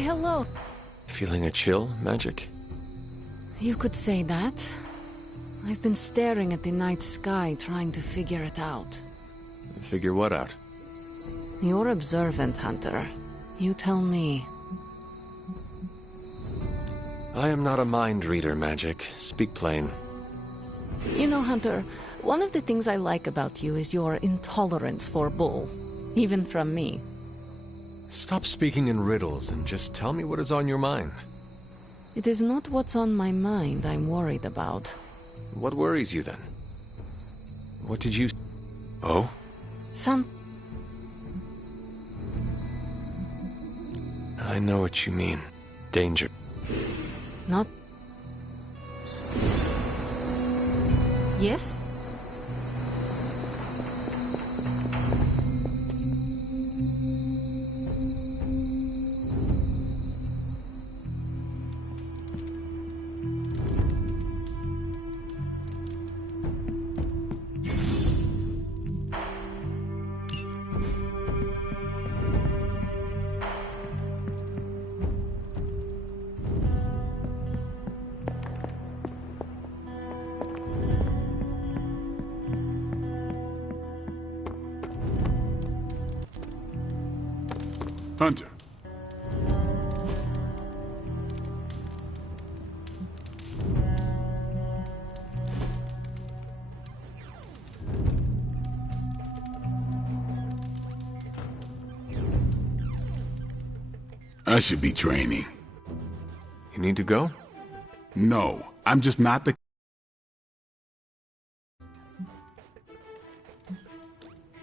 hello. Feeling a chill, Magic? You could say that. I've been staring at the night sky, trying to figure it out. Figure what out? You're observant, Hunter. You tell me. I am not a mind reader, Magic. Speak plain. You know, Hunter, one of the things I like about you is your intolerance for bull. Even from me. Stop speaking in riddles and just tell me what is on your mind. It is not what's on my mind I'm worried about. What worries you then? What did you... Oh? I know what you mean. Danger. Not... Yes? Hunter. I should be training. You need to go? No, I'm just not the...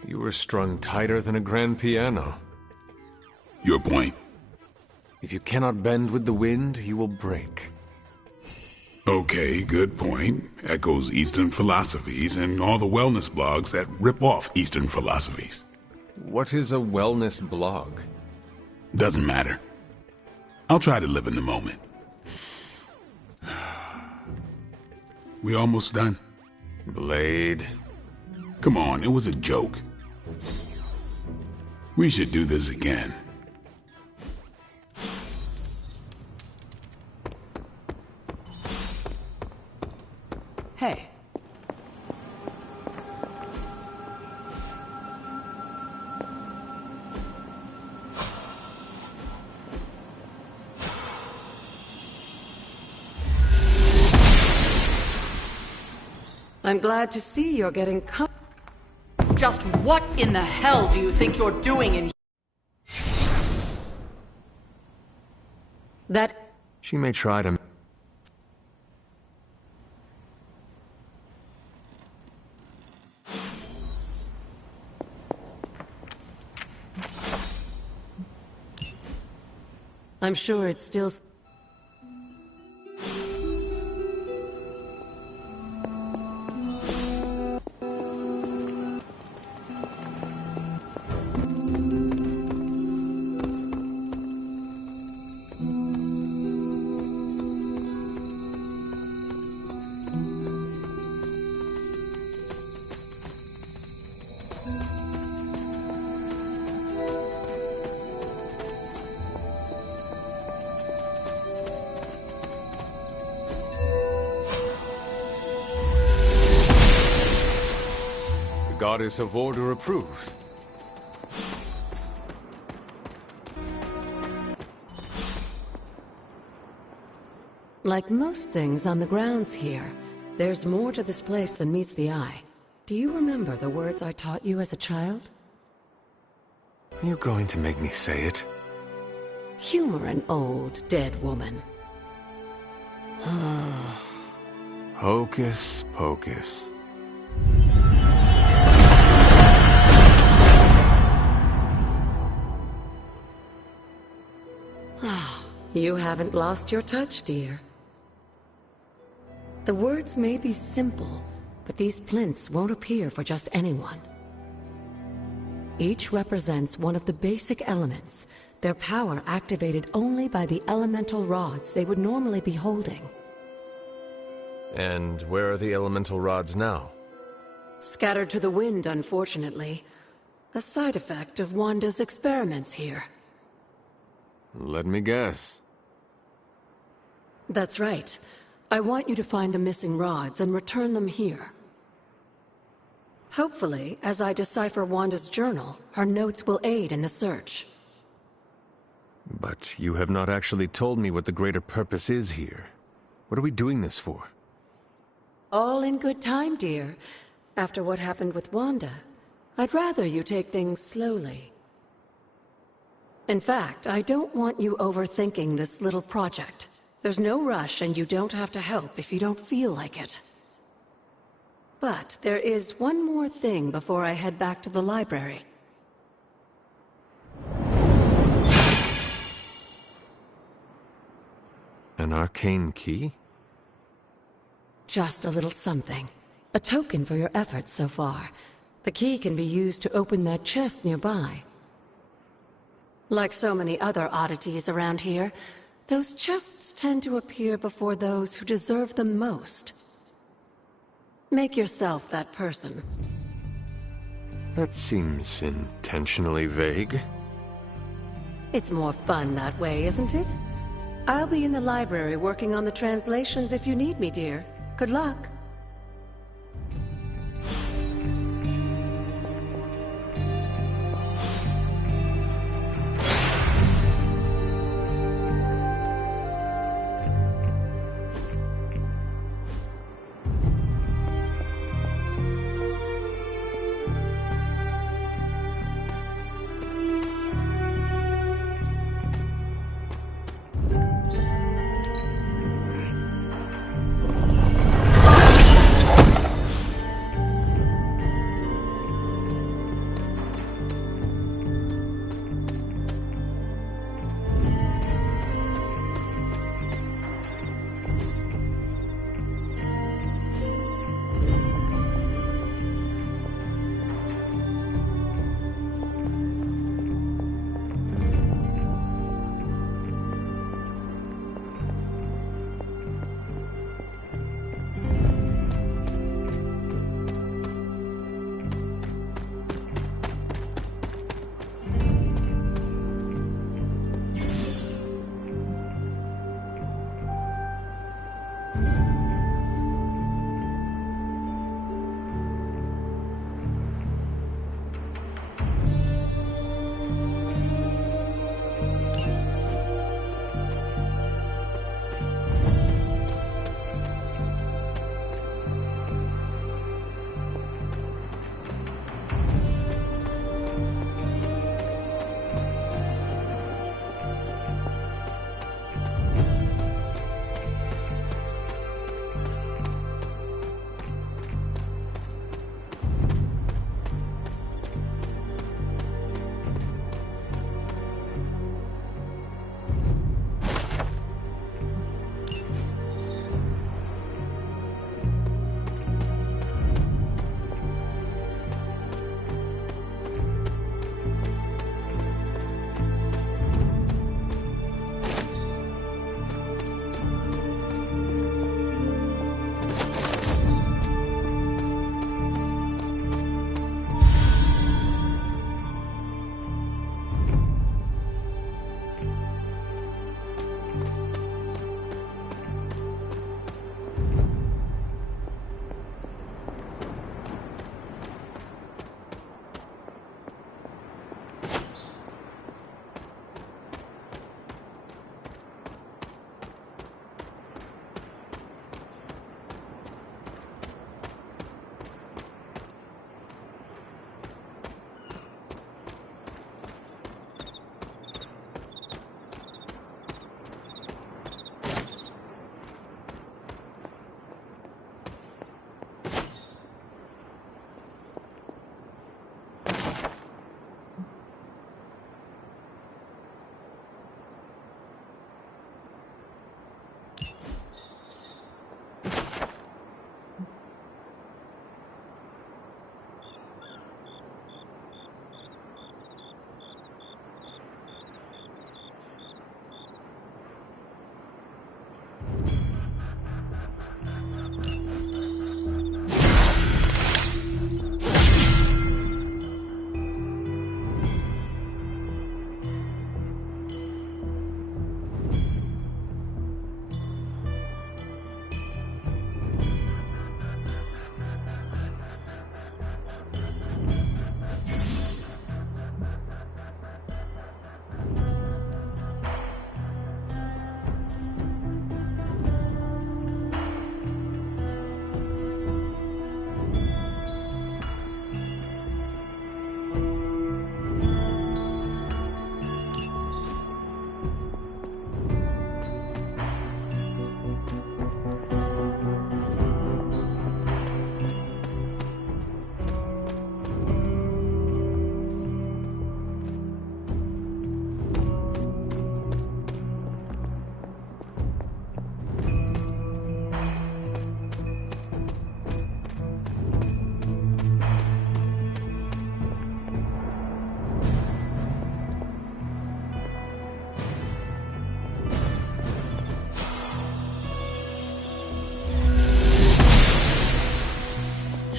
You were strung tighter than a grand piano. Your point? If you cannot bend with the wind, you will break. Okay, good point. Echoes Eastern philosophies and all the wellness blogs that rip off Eastern philosophies. What is a wellness blog? Doesn't matter. I'll try to live in the moment. We almost done? Blade. Come on, it was a joke. We should do this again. Hey. I'm glad to see you're getting Just what in the hell do you think you're doing in that? She may try to... I'm sure it's still... Goddess of Order approves. Like most things on the grounds here, there's more to this place than meets the eye. Do you remember the words I taught you as a child? Are you going to make me say it? Humor an old, dead woman. Hocus pocus. You haven't lost your touch, dear. The words may be simple, but these plinths won't appear for just anyone. Each represents one of the basic elements, their power activated only by the elemental rods they would normally be holding. And where are the elemental rods now? Scattered to the wind, unfortunately. A side effect of Wanda's experiments here. Let me guess. That's right. I want you to find the missing rods and return them here. Hopefully, as I decipher Wanda's journal, her notes will aid in the search. But you have not actually told me what the greater purpose is here. What are we doing this for? All in good time, dear. After what happened with Wanda, I'd rather you take things slowly. In fact, I don't want you overthinking this little project. There's no rush, and you don't have to help if you don't feel like it. But there is one more thing before I head back to the library. An arcane key? Just a little something. A token for your efforts so far. The key can be used to open that chest nearby. Like so many other oddities around here, those chests tend to appear before those who deserve them most. Make yourself that person. That seems intentionally vague. It's more fun that way, isn't it? I'll be in the library working on the translations if you need me, dear. Good luck.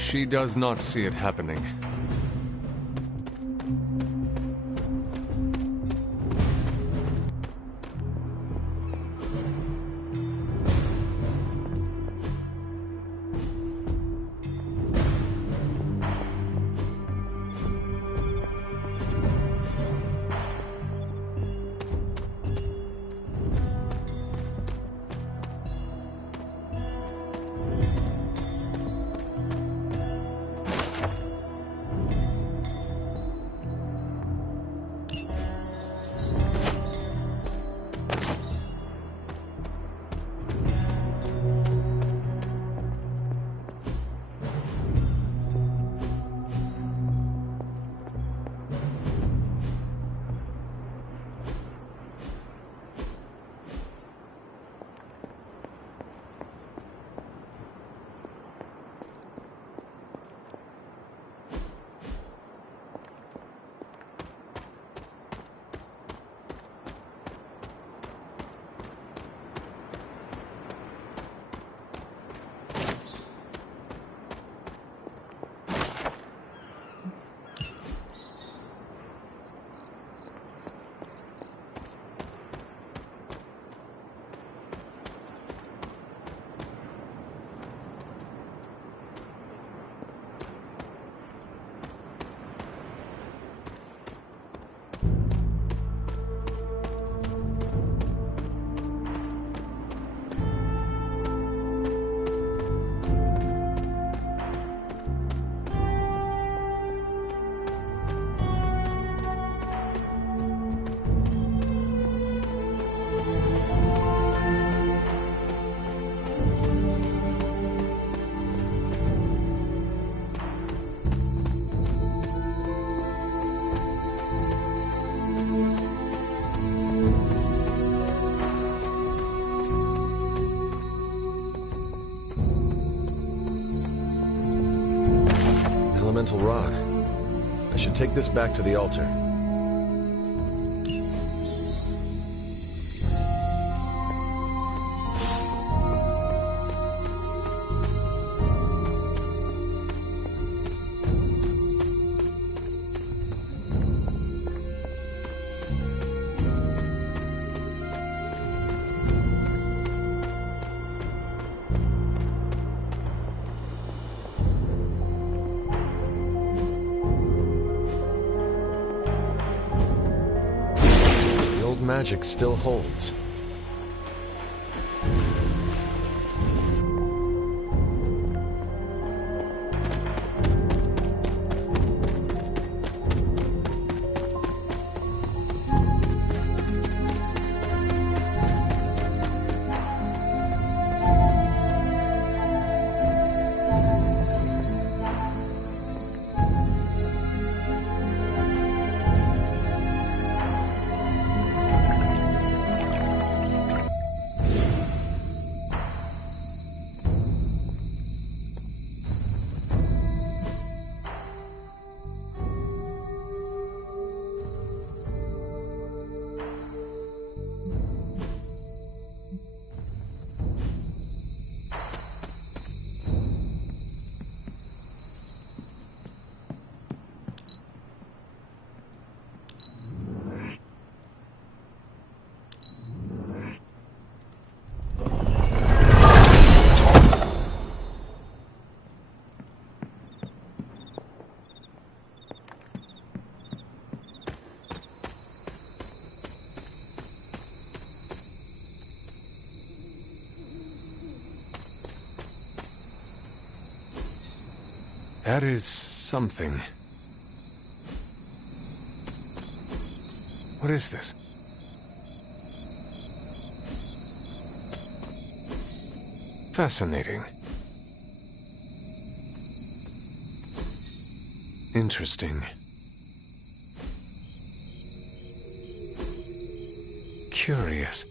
She does not see it happening. Elemental rod. I should take this back to the altar. Magic still holds. That is something. What is this? Fascinating. Interesting. Curious.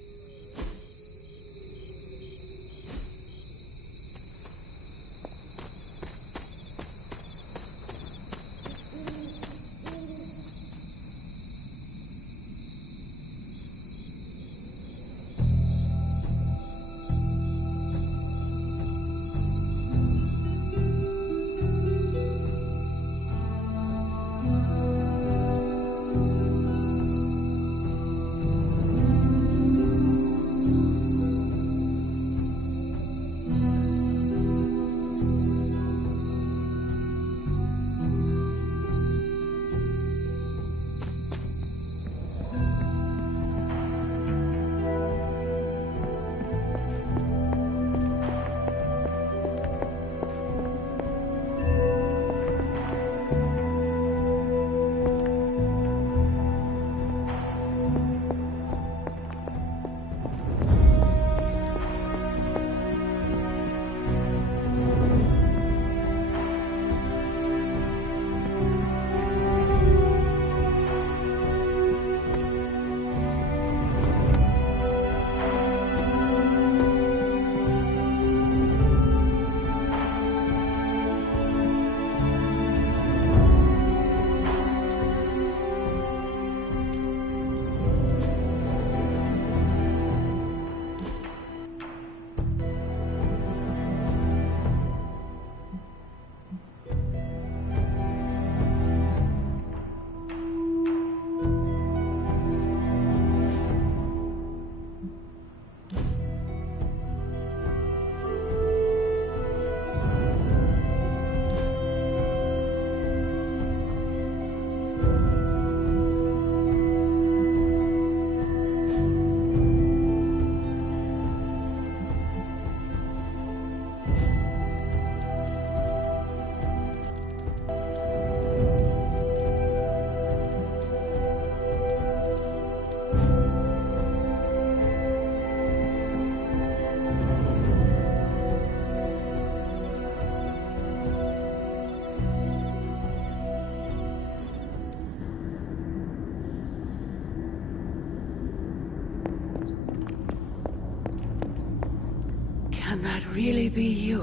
really be you?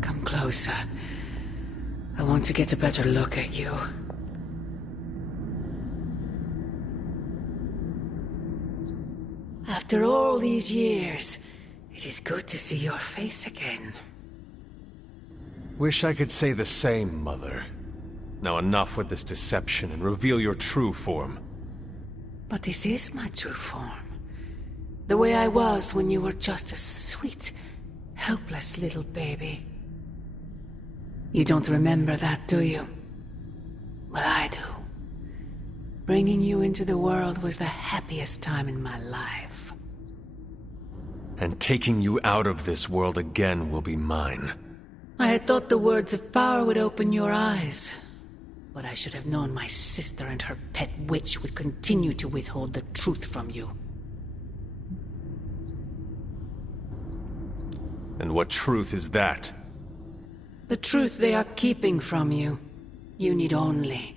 Come closer. I want to get a better look at you. After all these years, it is good to see your face again. Wish I could say the same, Mother. Now enough with this deception and reveal your true form. But this is my true form. The way I was when you were just a sweet, helpless little baby. You don't remember that, do you? Well, I do. Bringing you into the world was the happiest time in my life. And taking you out of this world again will be mine. I had thought the words of power would open your eyes. But I should have known my sister and her pet witch would continue to withhold the truth from you. And what truth is that? The truth they are keeping from you. You need only.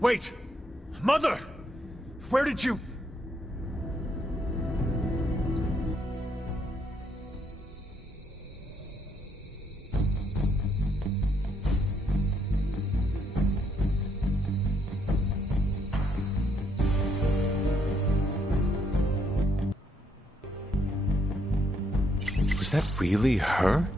Wait! Mother! Where did you... Was that really her?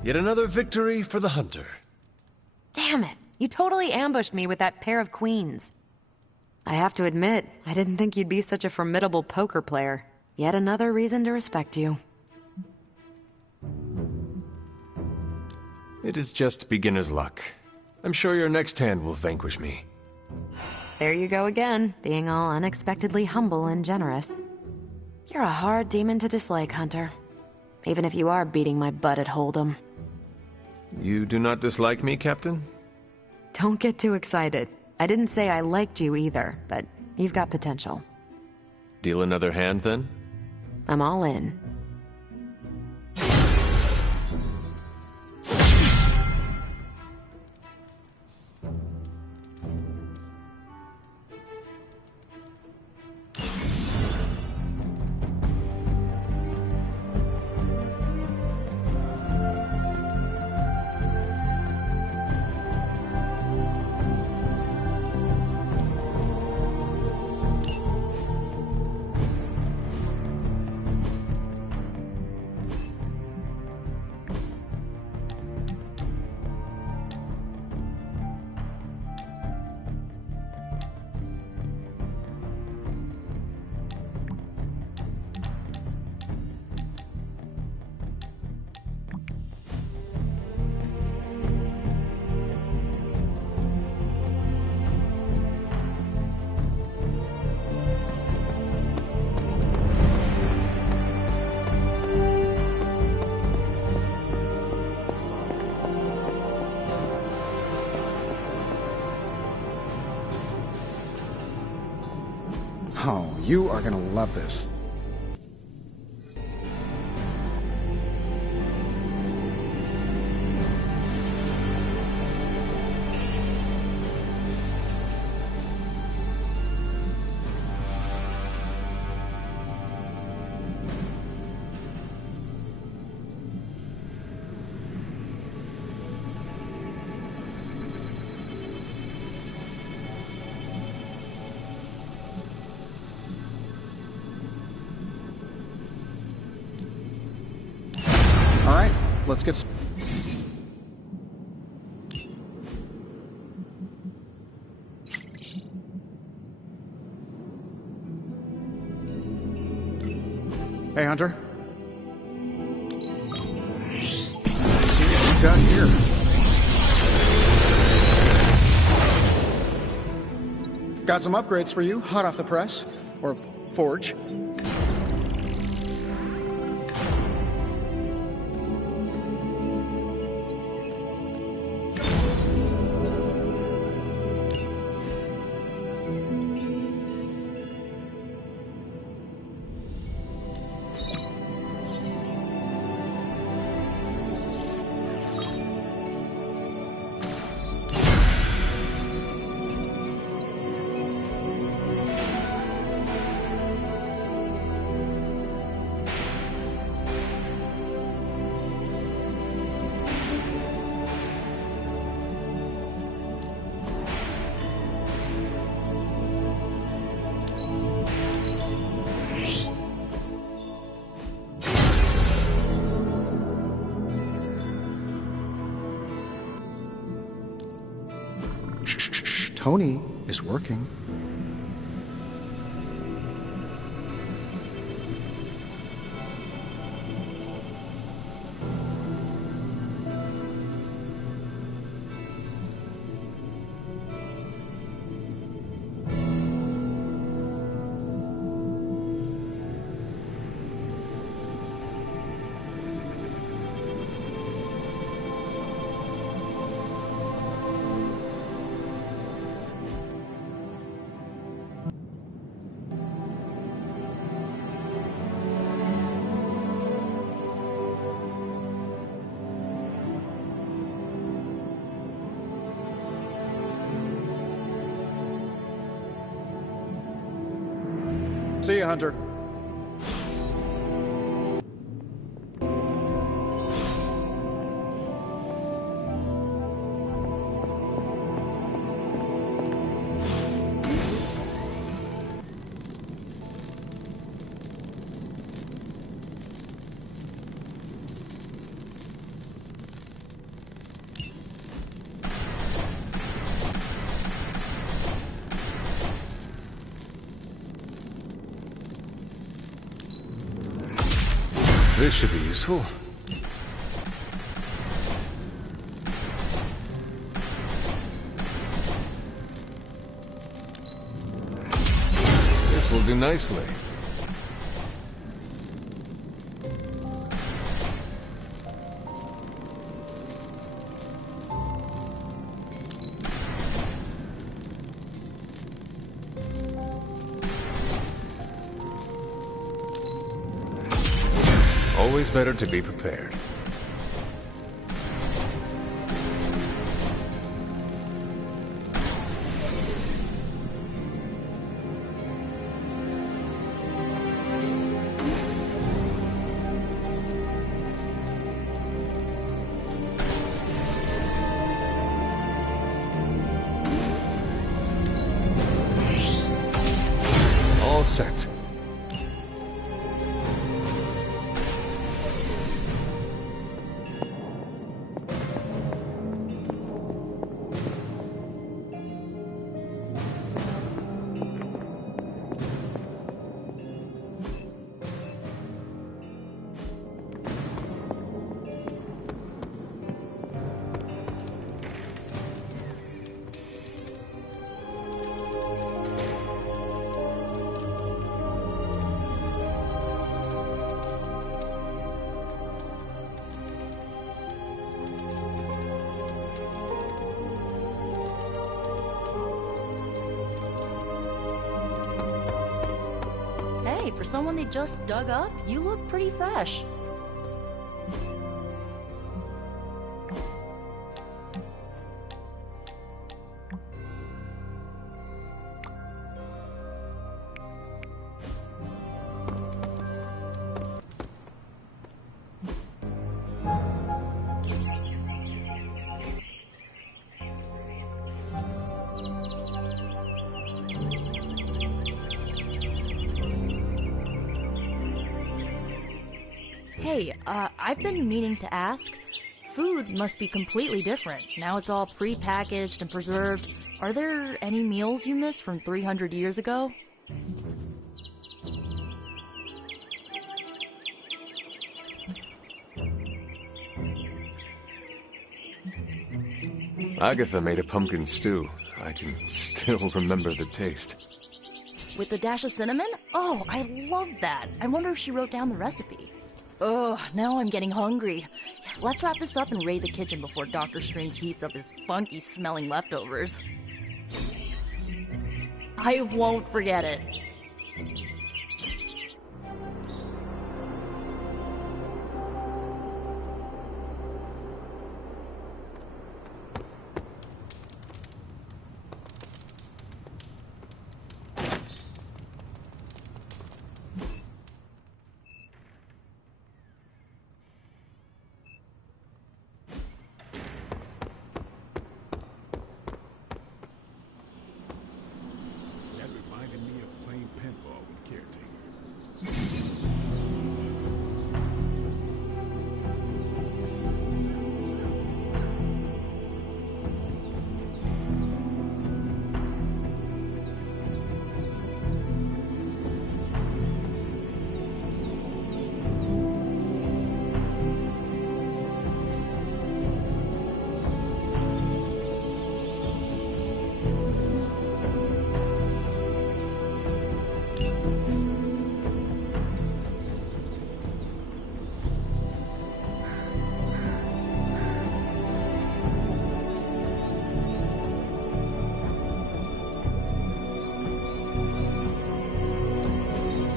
Yet another victory for the hunter. Damn it! You totally ambushed me with that pair of queens. I have to admit, I didn't think you'd be such a formidable poker player. Yet another reason to respect you. It is just beginner's luck. I'm sure your next hand will vanquish me. There you go again, being all unexpectedly humble and generous. You're a hard demon to dislike, Hunter. Even if you are beating my butt at Hold'em. You do not dislike me, Captain? Don't get too excited. I didn't say I liked you either, but you've got potential. Deal another hand, then? I'm all in. Oh, you are gonna love this. Alright, let's get started. Hey, Hunter. Let's see what we've got here. Got some upgrades for you, hot off the press. Or forge. Tony is working. See you, Hunter. This should be useful. This will do nicely. Always better to be prepared. All set. Hey, for someone they just dug up, you look pretty fresh. Hey, I've been meaning to ask. Food must be completely different. Now it's all pre-packaged and preserved. Are there any meals you miss from 300 years ago? Agatha made a pumpkin stew. I can still remember the taste. With the dash of cinnamon? Oh, I love that. I wonder if she wrote down the recipe. Ugh, now I'm getting hungry. Let's wrap this up and raid the kitchen before Dr. Strange heats up his funky-smelling leftovers. I won't forget it. That reminded me of playing pinball with Caretaker.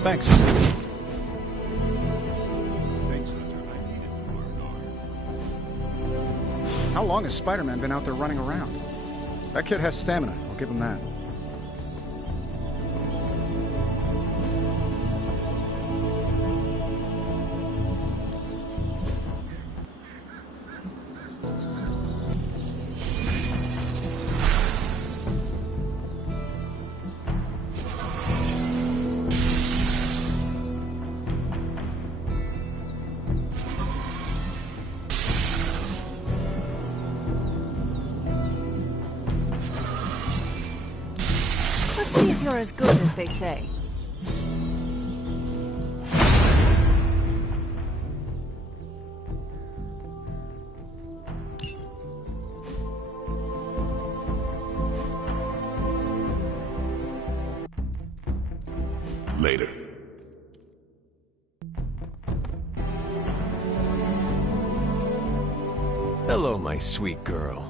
Thanks. Thanks, Hunter. I needed some R&R. How long has Spider-Man been out there running around? That kid has stamina, I'll give him that. Let's see if you're as good as they say. Later. Hello, my sweet girl.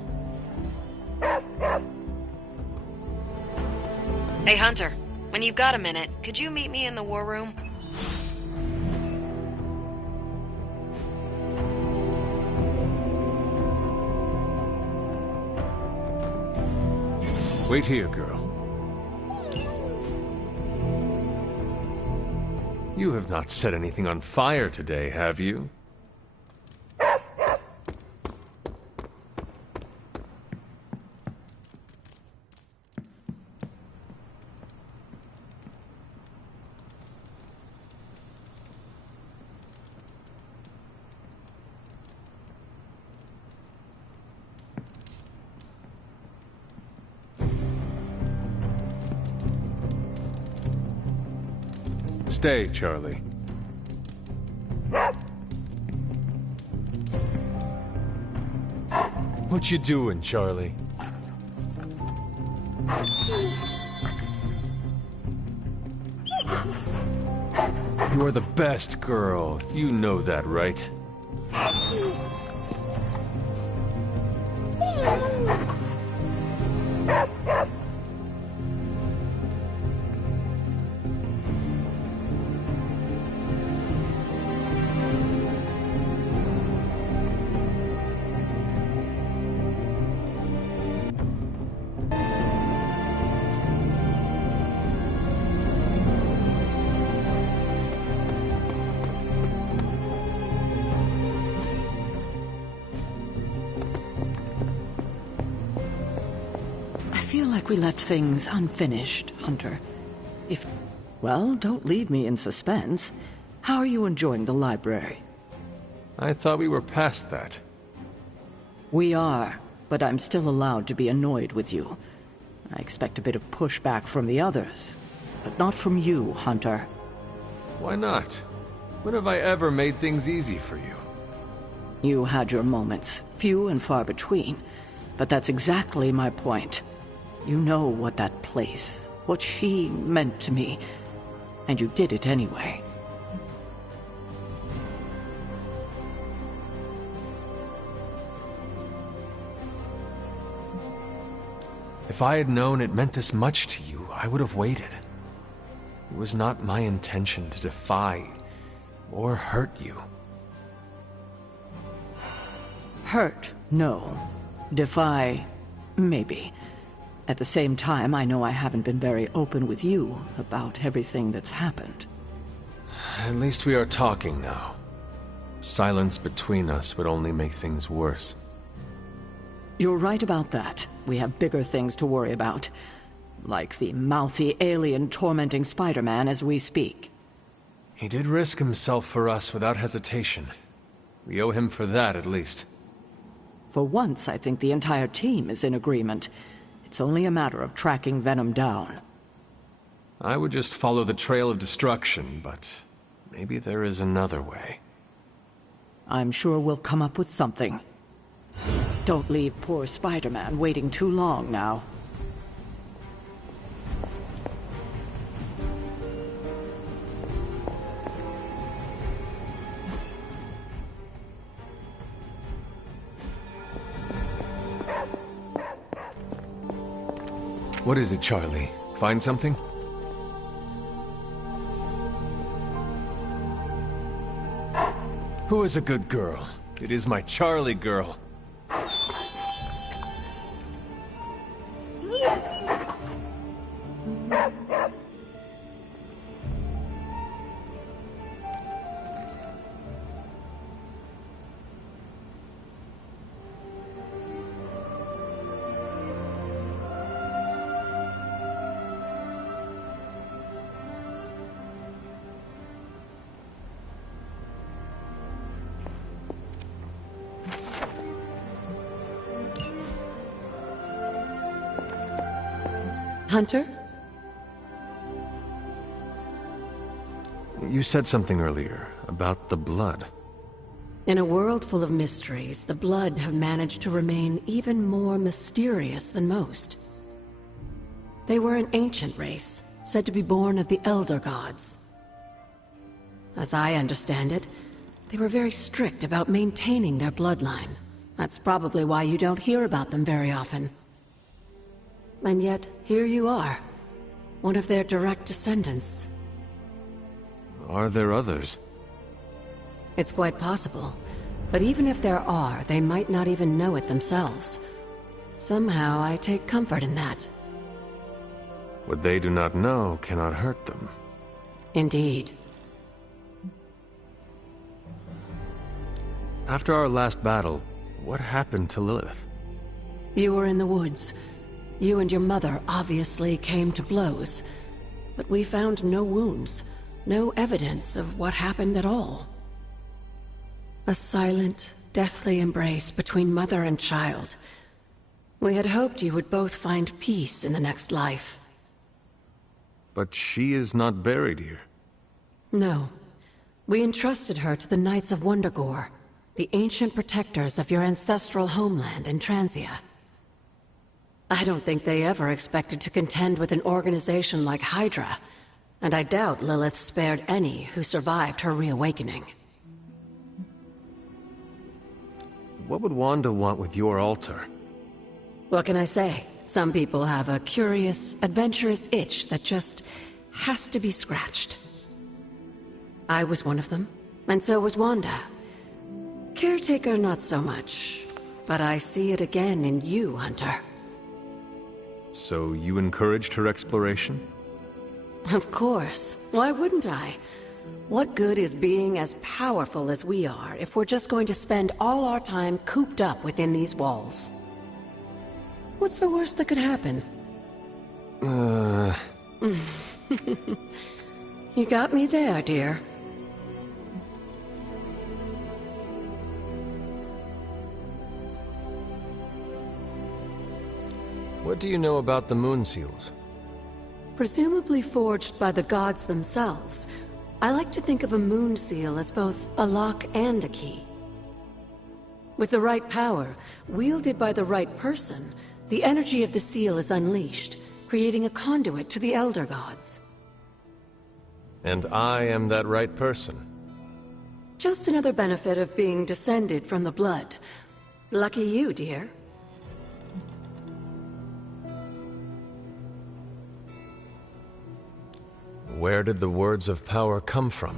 Hey, Hunter, when you've got a minute, could you meet me in the war room? Wait here, girl. You have not set anything on fire today, have you? Stay, Charlie. What you doing, Charlie? You are the best girl. You know that, right? I feel like we left things unfinished, Hunter. Well, don't leave me in suspense. How are you enjoying the library? I thought we were past that. We are, but I'm still allowed to be annoyed with you. I expect a bit of pushback from the others, but not from you, Hunter. Why not? When have I ever made things easy for you? You had your moments, few and far between, but that's exactly my point. You know what that place, what she meant to me, and you did it anyway. If I had known it meant this much to you, I would have waited. It was not my intention to defy or hurt you. Hurt, no. Defy, maybe. At the same time, I know I haven't been very open with you about everything that's happened. At least we are talking now. Silence between us would only make things worse. You're right about that. We have bigger things to worry about. Like the mouthy alien tormenting Spider-Man as we speak. He did risk himself for us without hesitation. We owe him for that, at least. For once, I think the entire team is in agreement. It's only a matter of tracking Venom down. I would just follow the trail of destruction, but maybe there is another way. I'm sure we'll come up with something. Don't leave poor Spider-Man waiting too long now. What is it, Charlie? Find something? Who is a good girl? It is my Charlie girl. Hunter? You said something earlier about the blood. In a world full of mysteries, the Blood have managed to remain even more mysterious than most. They were an ancient race, said to be born of the Elder Gods. As I understand it, they were very strict about maintaining their bloodline. That's probably why you don't hear about them very often. And yet, here you are, one of their direct descendants. Are there others? It's quite possible. But even if there are, they might not even know it themselves. Somehow, I take comfort in that. What they do not know cannot hurt them. Indeed. After our last battle, what happened to Lilith? You were in the woods. You and your mother obviously came to blows. But we found no wounds, no evidence of what happened at all. A silent, deathly embrace between mother and child. We had hoped you would both find peace in the next life. But she is not buried here. No. We entrusted her to the Knights of Wundagore, the ancient protectors of your ancestral homeland in Transia. I don't think they ever expected to contend with an organization like Hydra, and I doubt Lilith spared any who survived her reawakening. What would Wanda want with your altar? What can I say? Some people have a curious, adventurous itch that just has to be scratched. I was one of them, and so was Wanda. Caretaker, not so much, but I see it again in you, Hunter. So you encouraged her exploration? Of course. Why wouldn't I? What good is being as powerful as we are if we're just going to spend all our time cooped up within these walls? What's the worst that could happen? You got me there, dear. What do you know about the Moon Seals? Presumably forged by the gods themselves, I like to think of a moon seal as both a lock and a key. With the right power, wielded by the right person, the energy of the seal is unleashed, creating a conduit to the Elder Gods. And I am that right person. Just another benefit of being descended from the blood. Lucky you, dear. Where did the words of power come from?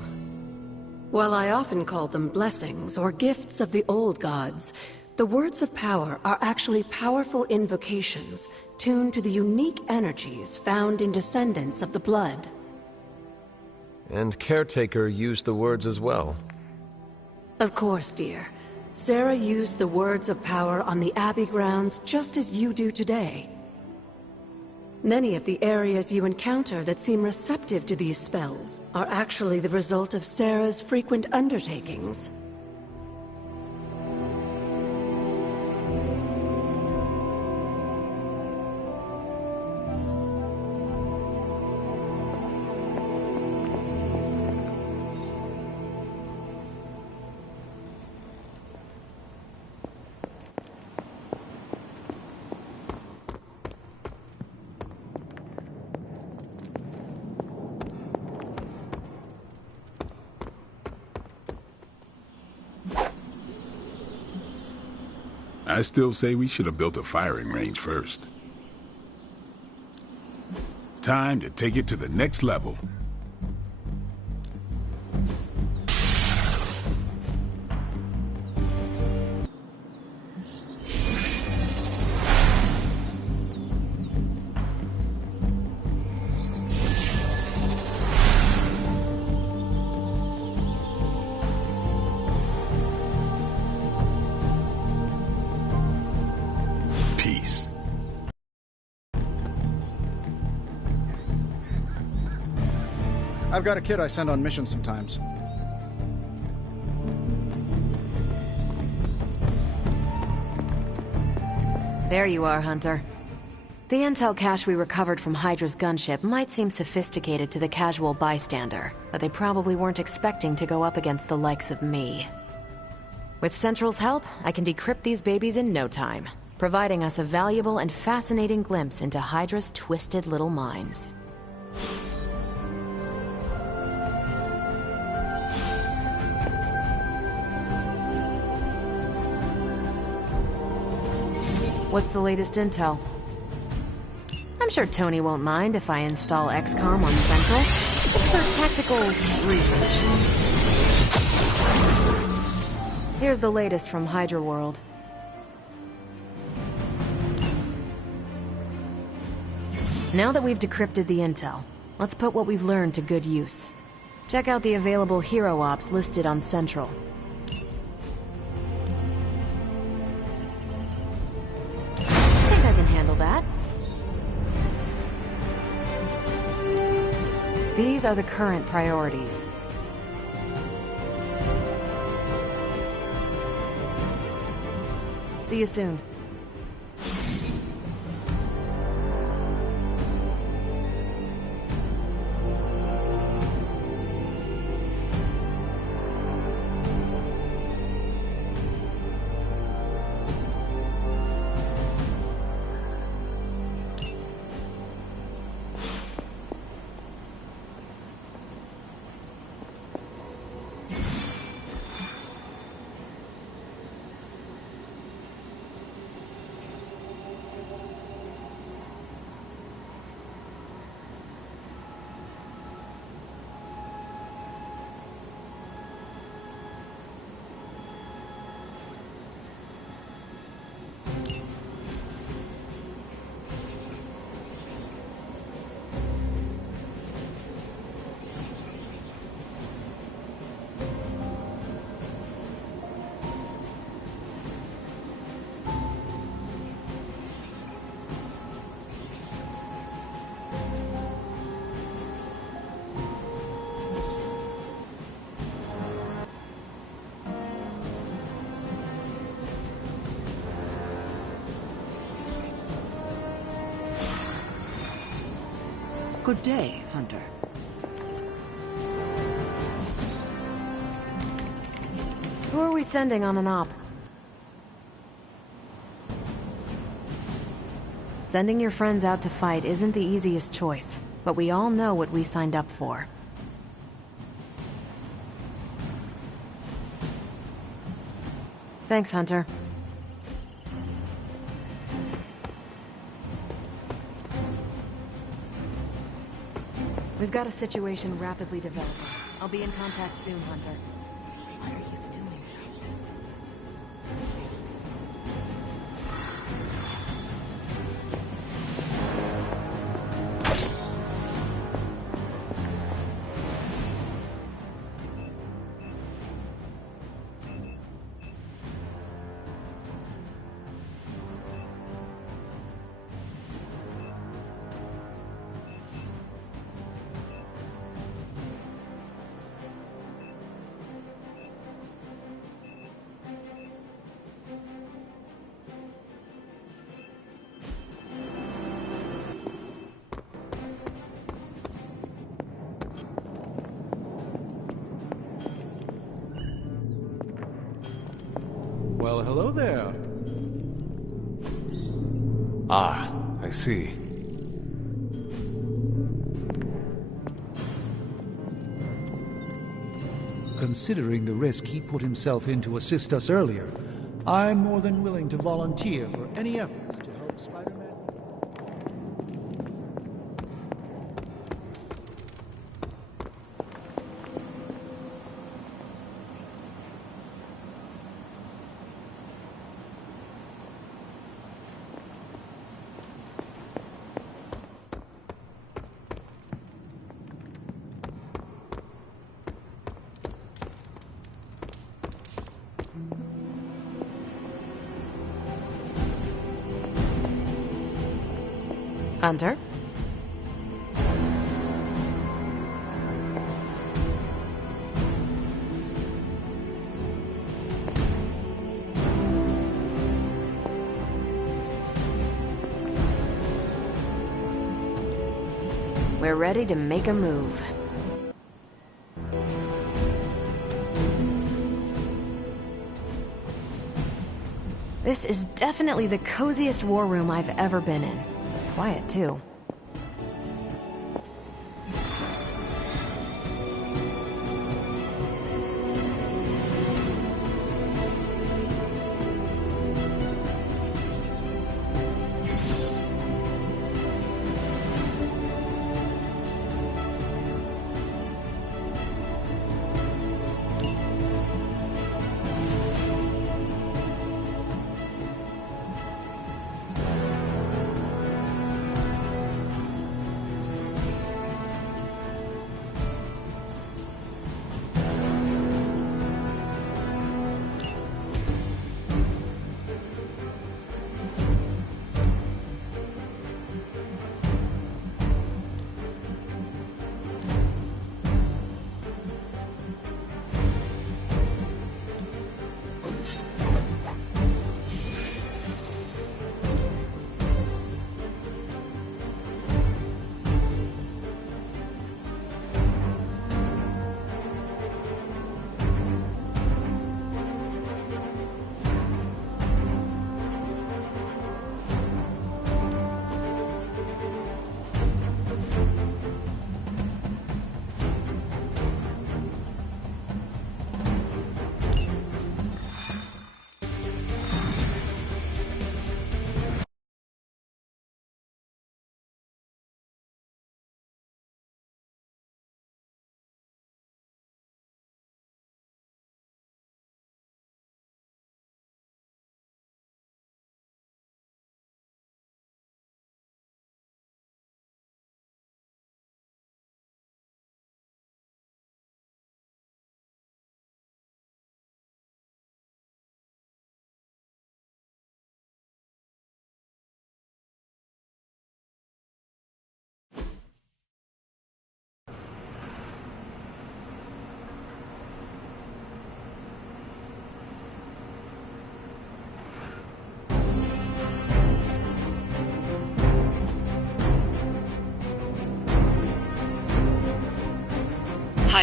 While I often call them blessings or gifts of the old gods, the words of power are actually powerful invocations tuned to the unique energies found in descendants of the blood. And Caretaker used the words as well. Of course, dear. Sarah used the words of power on the Abbey grounds just as you do today. Many of the areas you encounter that seem receptive to these spells are actually the result of Sarah's frequent undertakings. I still say we should have built a firing range first. Time to take it to the next level. Peace. I've got a kid I send on missions sometimes. There you are, Hunter. The intel cache we recovered from Hydra's gunship might seem sophisticated to the casual bystander, but they probably weren't expecting to go up against the likes of me. With Central's help, I can decrypt these babies in no time, providing us a valuable and fascinating glimpse into Hydra's twisted little minds. What's the latest intel? I'm sure Tony won't mind if I install XCOM on Central. It's for tactical research. Here's the latest from Hydra World. Now that we've decrypted the intel, let's put what we've learned to good use. Check out the available hero ops listed on Central. I think I can handle that. These are the current priorities. See you soon. Good day, Hunter. Who are we sending on an op? Sending your friends out to fight isn't the easiest choice, but we all know what we signed up for. Thanks, Hunter. We've got a situation rapidly developing. I'll be in contact soon, Hunter. What are you doing, Faustus? Well, hello there. Ah, I see. Considering the risk he put himself in to assist us earlier, I'm more than willing to volunteer for any efforts to help Spider-Man. Hunter? We're ready to make a move. This is definitely the coziest war room I've ever been in. Quiet, too.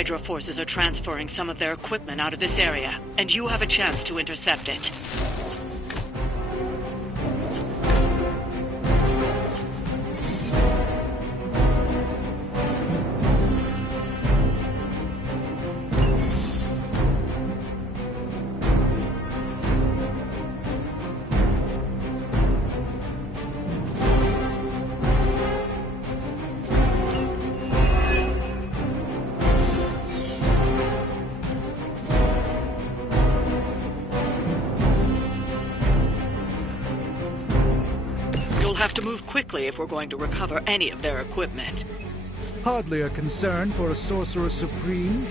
Hydra forces are transferring some of their equipment out of this area, and you have a chance to intercept it. quickly if we're going to recover any of their equipment. Hardly a concern for a Sorcerer Supreme.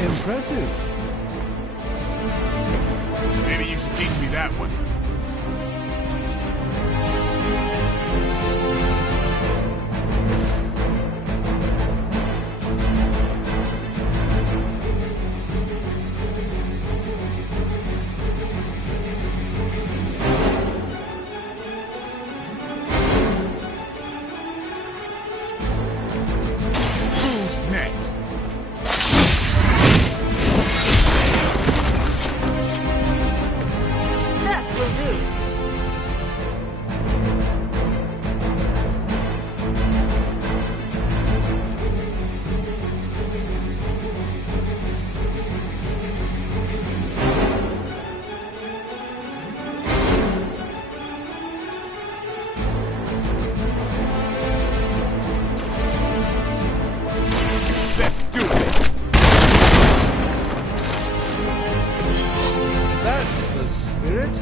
Impressive. Maybe you should teach me that one. Who's next? That will do. Let's do it! That's the spirit.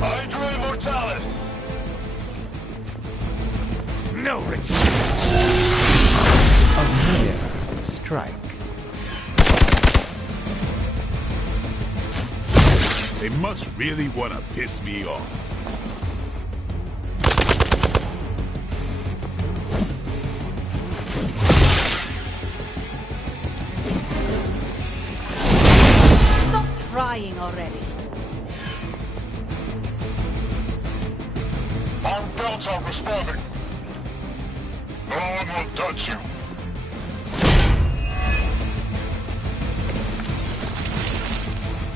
Hydra Immortalis! No retreat! A mere strike. They must really want to piss me off. Stop trying already. Our belts are responding. No one will touch you.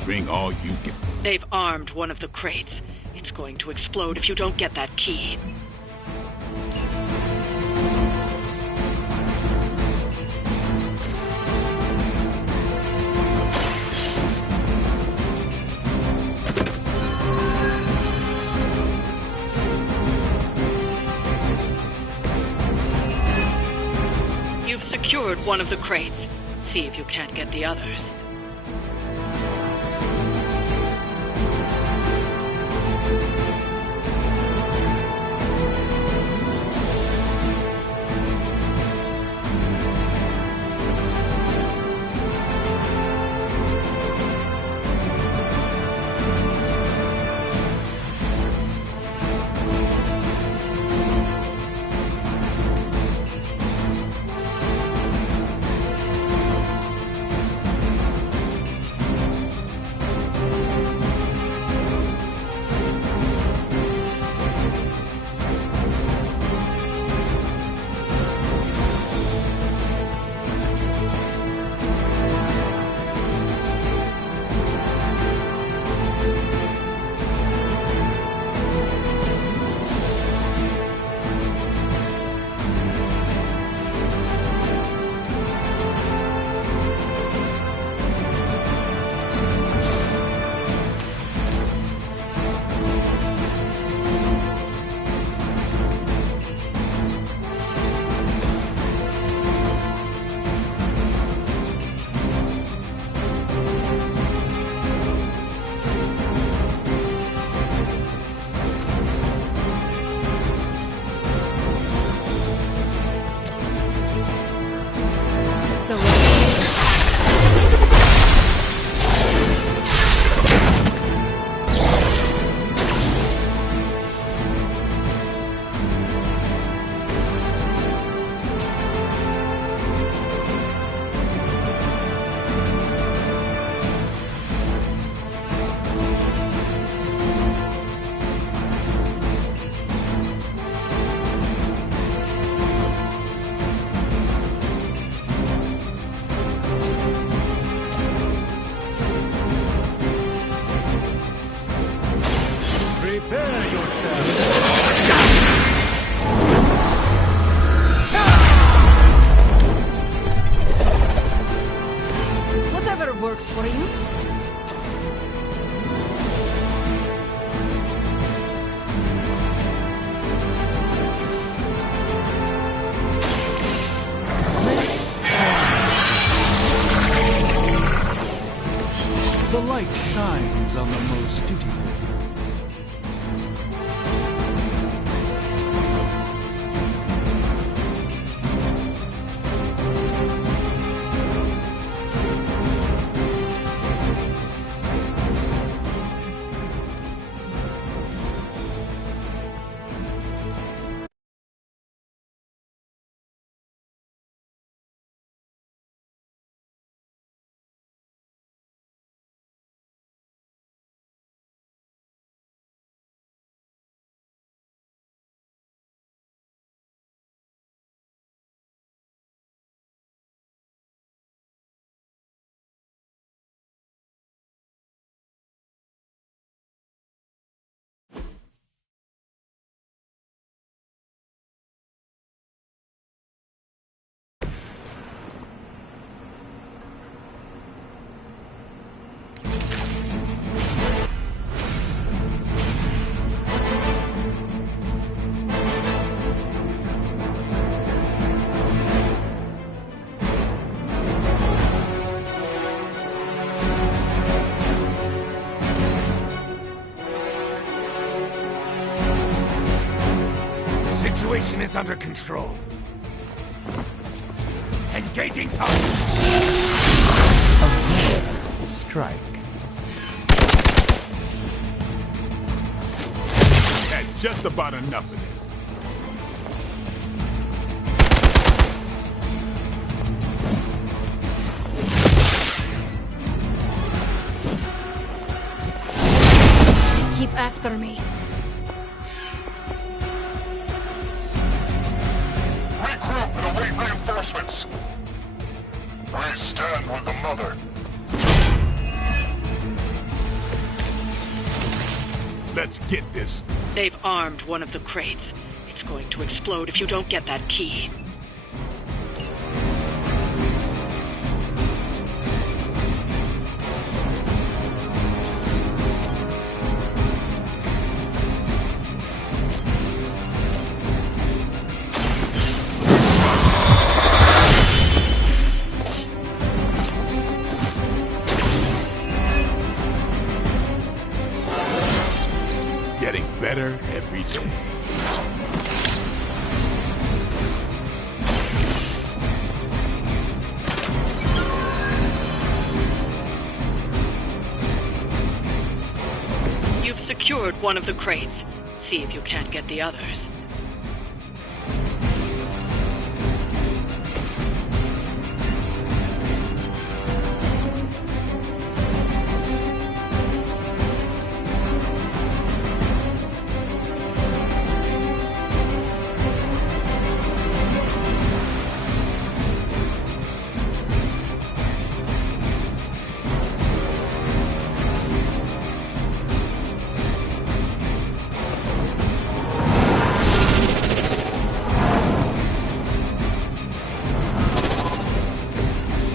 Bring all you can. They've armed one of the crates. It's going to explode if you don't get that key. You've secured one of the crates. See if you can't get the others. light shines on the most dutiful. Situation is under control. Engaging target. A rare strike. That's just about enough of this. Keep after me. Regroup and await reinforcements. We stand with the mother. Let's get this. They've armed one of the crates. It's going to explode if you don't get that key. Getting better every day. You've secured one of the crates. See if you can't get the others.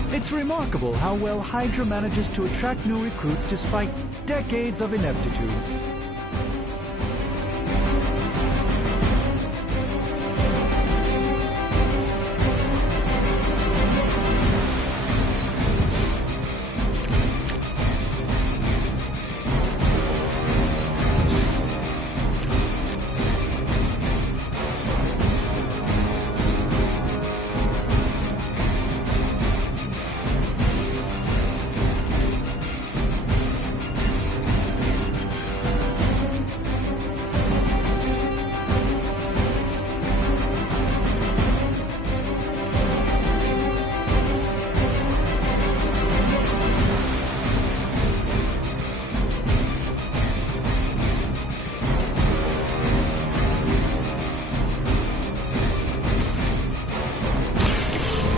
It's remarkable how well Hydra manages to attract new recruits despite decades of ineptitude.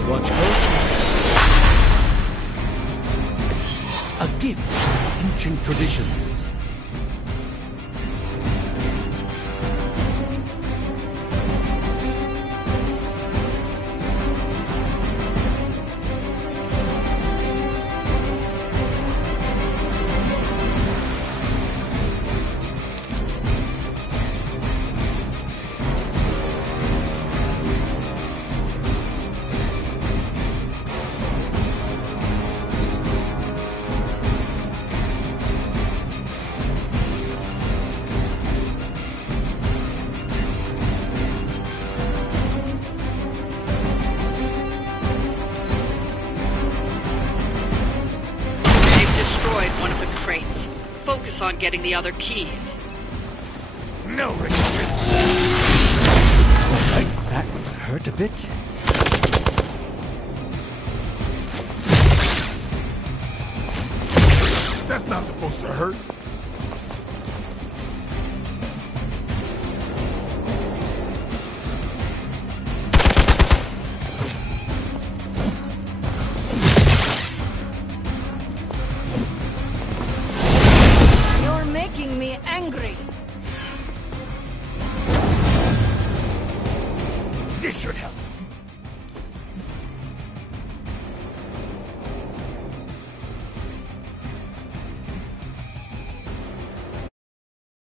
Watch out. A gift of ancient traditions. focus on getting the other keys. No resistance. Alright, that hurt a bit. That's not supposed to hurt. You're making me angry. This should help.